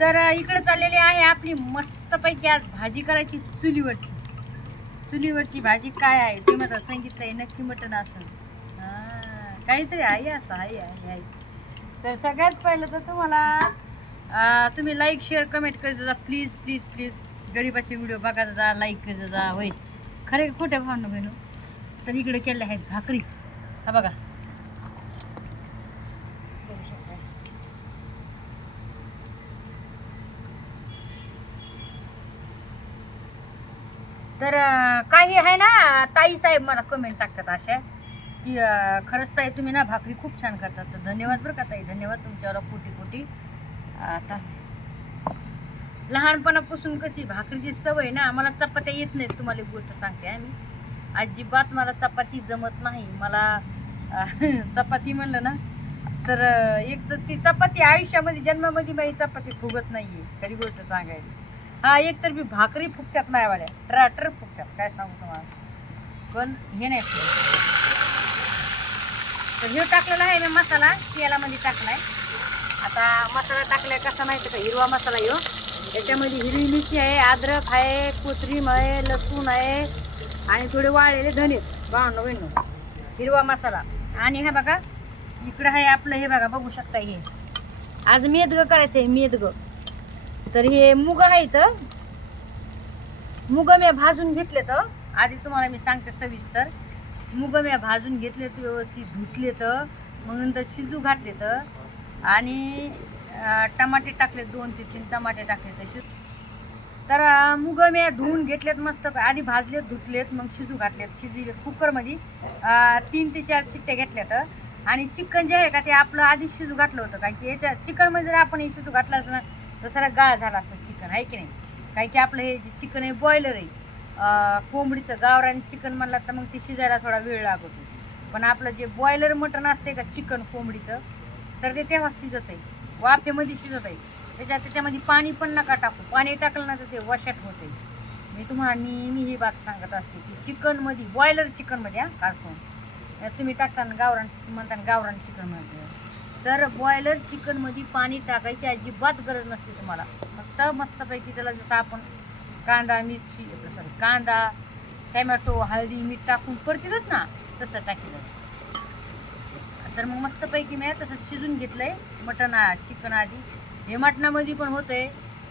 तर इकडे चाललेली आहे आपली मस्तपैकी आज भाजी करायची चुलीवरची. चुलीवरची भाजी काय आहे ते मला सांगितलं आहे, नक्की मटण असेल. काहीतरी आहे असं आहे. तर सगळ्यात पहिलं तर तुम्हाला तुम्ही लाईक शेअर कमेंट करत जा प्लीज प्लीज प्लीज. गरीबाचे व्हिडिओ बघायचा जा, लाईक करत जा. होय खरे खोट्या भावना बहिणू. तर इकडे केल्या आहेत भाकरी. हा बघा तर काही आहे ना ताई साहेब मला कमेंट टाकतात अशा की खरंच ताई तुम्ही ना भाकरी खूप छान करतात. तर धन्यवाद बरं का ताई, धन्यवाद तुमच्यावर कोटी कोटी. आता लहानपणापासून कशी भाकरीची सवय ना, मला चपात्या येत नाहीत. तुम्हाला एक गोष्ट सांगते मी, अजिबात मला चपाती जमत नाही. मला चपाती म्हणलं ना तर एक तर ती चपाती आयुष्यामध्ये जन्मामध्ये माझी चपाती फुगत नाहीये खरी गोष्ट सांगायची. हा एक तर मी भाकरी फुगतात मायावाल्या ट्रॅक्टर फुगतात, काय सांगू तुम्हाला. पण हे नाही तर हे टाकलेला आहे मी मसाला तेलामध्ये टाकलाय. आता मसाला टाकलाय कसा माहिती का, हिरवा मसाला ह्यो. याच्यामध्ये हिरवी मिरची आहे, अद्रक आहे, कोथिंबीर आहे, लसूण आहे आणि थोडे वाळलेले धने. भावनो बहिणू हिरवा मसाला. आणि हे बघा इकडं आहे आपलं, हे बघा बघू शकता. हे आज मेदगं करायचं आहे, मेदगं. तर हे मुग आहे तर मुग मी भाजून घेतले. तर आधी तुम्हाला मी सांगते सविस्तर. मुग मी भाजून घेतले तर व्यवस्थित धुतले, तर मग नंतर शिजू घातले, तर आणि टमाटे टाकले, 2 ते 3 टमाटे टाकले. तर मुग मी धुवून घेतलेत मस्त, आधी भाजलेत धुतलेत मग शिजू घातलेत. शिजले कुकरमध्ये 3 ते 4 शिट्ट्या घेतल्यात. आणि चिकन जे आहे का ते आपलं आधी शिजू घातलं होतं, कारण की याच्या चिकनमध्ये जर आपण हे शिजू घातलं असं ना तर सगळं गाळ झाला असतं चिकन, आहे की नाही. कारण की आपलं हे जे चिकन आहे बॉयलर आहे, कोंबडीचं गावरान चिकन म्हणलं तर मग ते शिजायला थोडा वेळ लागतो. पण आपलं जे बॉयलर मटण असते का चिकन कोंबडीचं, तर ते तेव्हा शिजत आहे, वाफेमध्ये शिजत आहे. त्याच्यामध्ये पाणी पण नका टाकू. पाणी टाकलं ना तर ते वशाट होते. मी तुम्हाला नेहमी ही बात सांगत असते की चिकनमध्ये, बॉयलर चिकनमध्ये काढतो तुम्ही टाकताना गावरान म्हणताना गावरान चिकन म्हणते, तर बॉयलर चिकनमध्ये पाणी टाकायची अजिबात गरज नसते तुम्हाला. फक्त मस्तपैकी त्याला जसं आपण कांदा मिरची कांदा टॅमॅटो हळदी मीठ टाकून परतीलच ना तसं टाकलं. तर मग मस्तपैकी मी तसं शिजून घेतलं आहे मटण चिकन. आधी हे मटणामध्ये पण होतं आहे,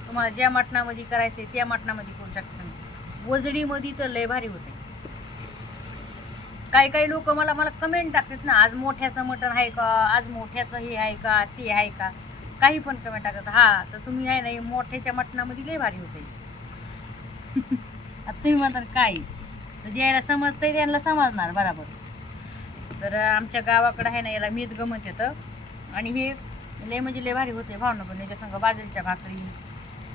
तुम्हाला ज्या मटणामध्ये करायचं आहे त्या मटणामध्ये करू शकता. वजडीमध्ये तर लय भारी होते. काही लोक मला कमेंट टाकतात ना, आज मोठ्याचं मटण आहे का, आज मोठ्याचं हे आहे का, ते आहे का, काही पण कमेंट टाकतात. हा तर तुम्ही आहे ना मोठ्याच्या मटणामध्ये लय भारी होते. आता तुम्ही म्हणतात काय, तर ज्याला समजतंय त्यांना समजणार बरोबर. तर आमच्या गावाकडं आहे ना याला मेदगं म्हणतात. आणि हे लय म्हणजे लय भारी होते भावना. पण याच्या संग बाजरीच्या भाकरी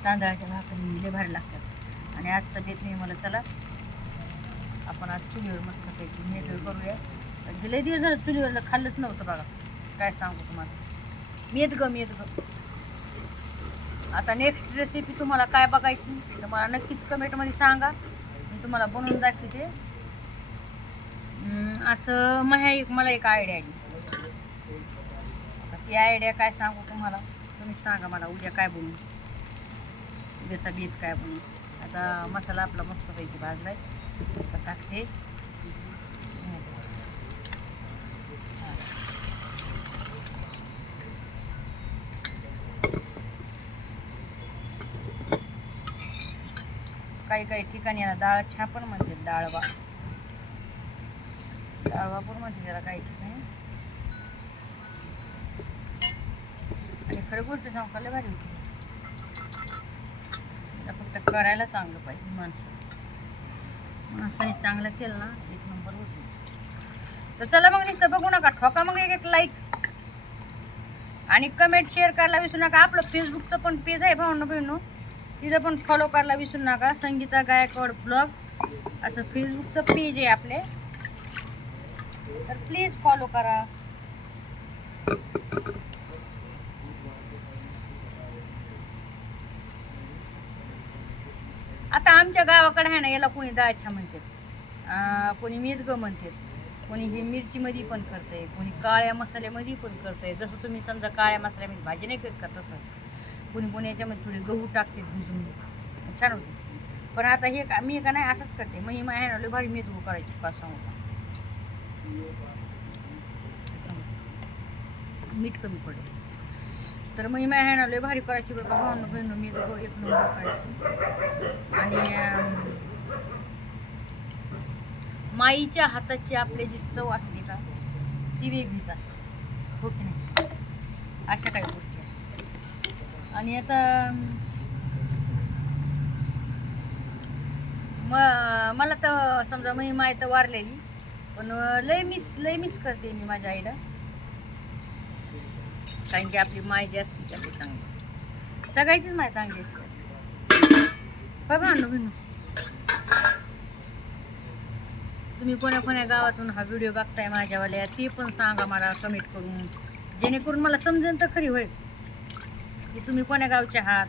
तांदळाच्या भाकरी लय भारी लागतात. आणि आजचं देत नाही मला, चला आपण आज चुलीवर मस्तपैकी मेदगं करूया. लय दिवस झालं चुलीवरला खाल्लंच नव्हतं बघा, काय सांगू तुम्हाला. मेदगं आता नेक्स्ट रेसिपी तुम्हाला काय बघायची तर मला नक्कीच कमेंटमध्ये सांगा, मी तुम्हाला बनवून दाखवते. असं मला एक आयडिया आली. आता ती आयडिया काय सांगू तुम्हाला, तुम्ही सांगा मला उद्या काय बनवू, उद्याचा बेत काय बनवू. आता मसाला आपला मस्तपैकी भाजलाय, आता टाकते. काही ठिकाणी याला डाळ छापण म्हणते, डाळवा पण म्हणते त्याला काही ठिकाणी. आणि खरं गोष्ट सांगू लय भारी होती. फक्त करायला चांगलं पाहिजे. माणसाने चांगलं केलं ना एक नंबर होती. तर चला मग नुसतं बघू नका, ठोका मग एक लाईक आणि कमेंट शेअर करायला विसरू नका. आपलं फेसबुकचं पण पेज आहे भावना बहिणू, तिथं पण फॉलो करायला विसरू नका. संगीता गायकवाड ब्लॉग असं फेसबुकचं पेज आहे आपले, तर प्लीज फॉलो करा. आता आमच्या गावाकडे आहे ना याला कोणी डाळछा म्हणतात, कोणी मेदगं म्हणतात, कोणी हे मिरचीमध्ये पण करतंय, कोणी काळ्या मसाल्यामध्ये पण करतंय. जसं तुम्ही समजा काळ्या मसाल्यामध्ये भाजी नाही करत का तसं. कोणी कोणी याच्यामध्ये थोडे गहू टाकते भिजून, छान होते. पण आता हे का मी का नाही असंच करते. मग ही आहे ना लय भारी मेदू करायची पाच होता. मीठ कमी पडेल तर मग मी आहे ना लय भारी करायची बरं का भावनं बहिणं. मेदू एक नंबर करायची. आणि माईच्या हाताची आपली जी चव असते का ती वेगळीच असते, हो की नाही. अशा काही गोष्टी आहेत. आणि आता मला तर समजा मी माय तर वारलेली, पण लय मिस करते मी माझ्या आईला. कारण की आपली माय जी असते ती आपली चांगली, सगळ्याचीच माय चांगली असते. बघा ना भिन्न, तुम्ही कोण्या कोण्या गावातून हा व्हिडिओ बघताय माझ्यावाल्या ते पण सांगा मला कमेंट करून, जेणेकरून मला समजेल तर खरी होईल की तुम्ही कोण्या गावचे आहात,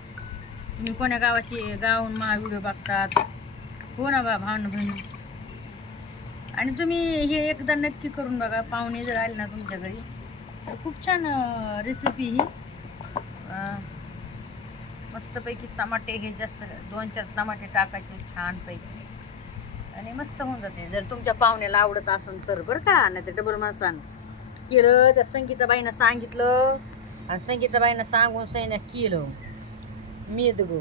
तुम्ही कोण्या गावून माझा व्हिडिओ बघतात. हो ना भावना बहिणी. आणि तुम्ही हे एकदा नक्की करून बघा. पाहुणे जर आले ना तुमच्या घरी तर खूप छान रेसिपी ही. मस्तपैकी टमाटे हे जास्त 2-4 टमाटे टाकायचे छानपैकी आणि मस्त होऊन जाते. जर तुमच्या पाहुण्याला आवडत असेल तर बरं का. नाही तर डबल माणसानं केलं तर संगीताबाईनं सांगितलं आणि संगीताबाईनं सांगून सैन्या केलं मेदगो.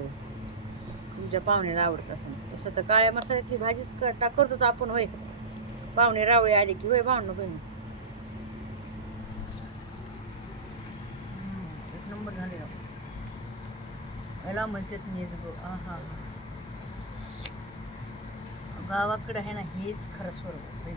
तुमच्या पाहुण्याला आवडत असेल तसं तर काळ्या मसाल्यातली भाजीच करतोच आपण, होय. पाहुणे रावळे आले की, होय भावनं बहिणी. एक नंबर झाले राव. याला म्हणतात मेदगो. हा गावाकडे आहे ना हेच खरं स्वरूप.